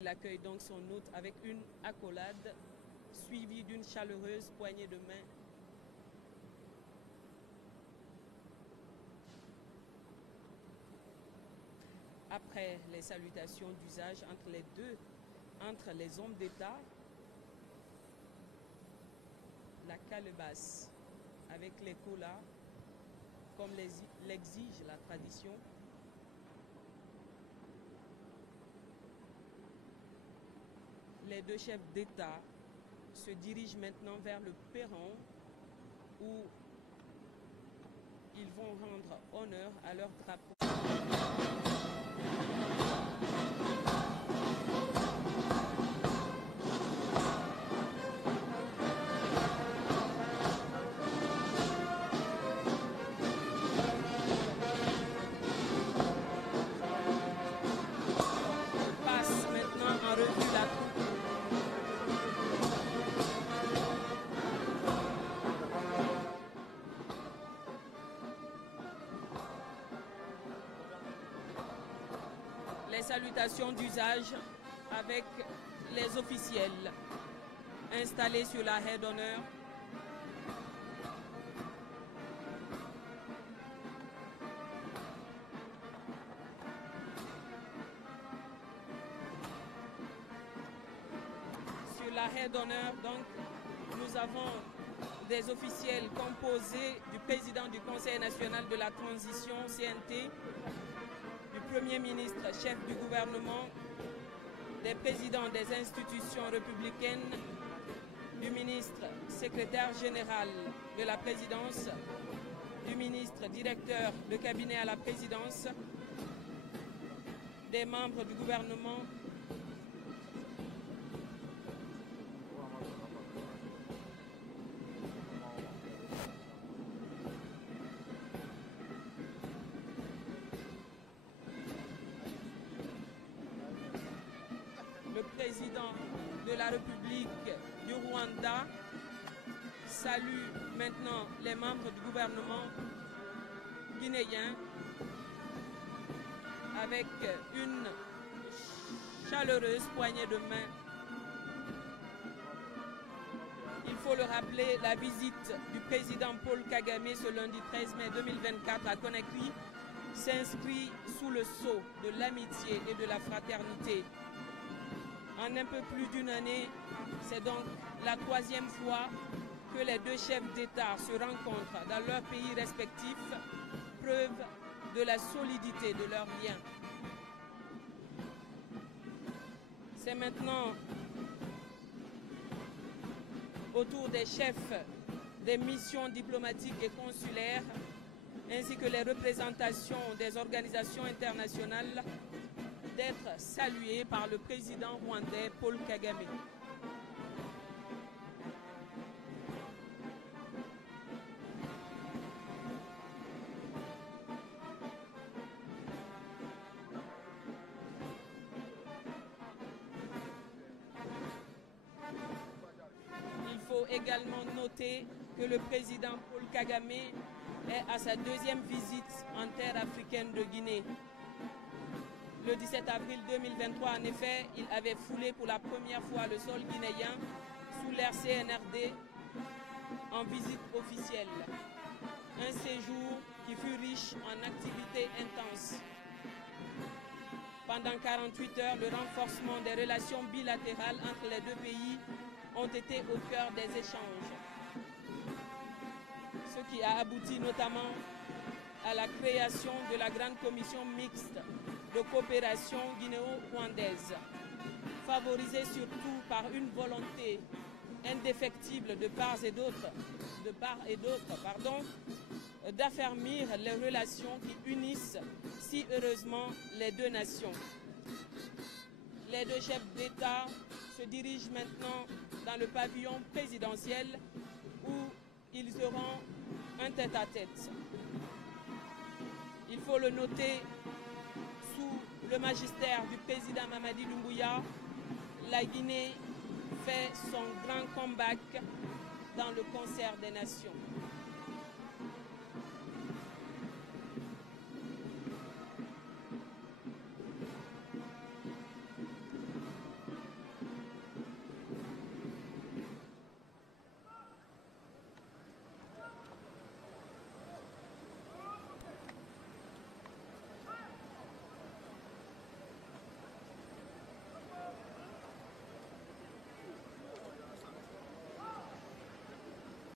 Il accueille donc son hôte avec une accolade, suivie d'une chaleureuse poignée de main. Après les salutations d'usage entre les hommes d'État, la calebasse avec les colas, comme l'exige la tradition. Les deux chefs d'État se dirigent maintenant vers le perron où ils vont rendre honneur à leur drapeau. On passe maintenant en revue la les salutations d'usage avec les officiels installés sur la haie d'honneur. Sur la haie d'honneur, donc, nous avons des officiels composés du président du Conseil national de la transition, CNT, du Premier ministre, chef du gouvernement, des présidents des institutions républicaines, du ministre secrétaire général de la présidence, du ministre directeur de cabinet à la présidence, des membres du gouvernement, le président de la République du Rwanda salue maintenant les membres du gouvernement guinéen avec une chaleureuse poignée de main. Il faut le rappeler, la visite du président Paul Kagame ce lundi 13 mai 2024 à Conakry s'inscrit sous le sceau de l'amitié et de la fraternité. En un peu plus d'une année, c'est donc la troisième fois que les deux chefs d'État se rencontrent dans leurs pays respectifs, preuve de la solidité de leurs liens. C'est maintenant au tour des chefs des missions diplomatiques et consulaires, ainsi que les représentations des organisations internationales, d'être salués par le président rwandais Paul Kagame. Il faut également noter que le président Paul Kagame est à sa deuxième visite en terre africaine de Guinée. Le 17 avril 2023, en effet, il avait foulé pour la première fois le sol guinéen sous l'ère CNRD en visite officielle. Un séjour qui fut riche en activités intenses. Pendant 48 heures, le renforcement des relations bilatérales entre les deux pays ont été au cœur des échanges. Ce qui a abouti notamment à la création de la Grande Commission mixte de coopération guinéo-rwandaise, favorisée surtout par une volonté indéfectible de part et d'autre, d'affermir les relations qui unissent si heureusement les deux nations. Les deux chefs d'État se dirigent maintenant dans le pavillon présidentiel où ils auront un tête-à-tête. Il faut le noter, sous le magistère du président Mamadi Doumbouya, la Guinée fait son grand comeback dans le concert des nations.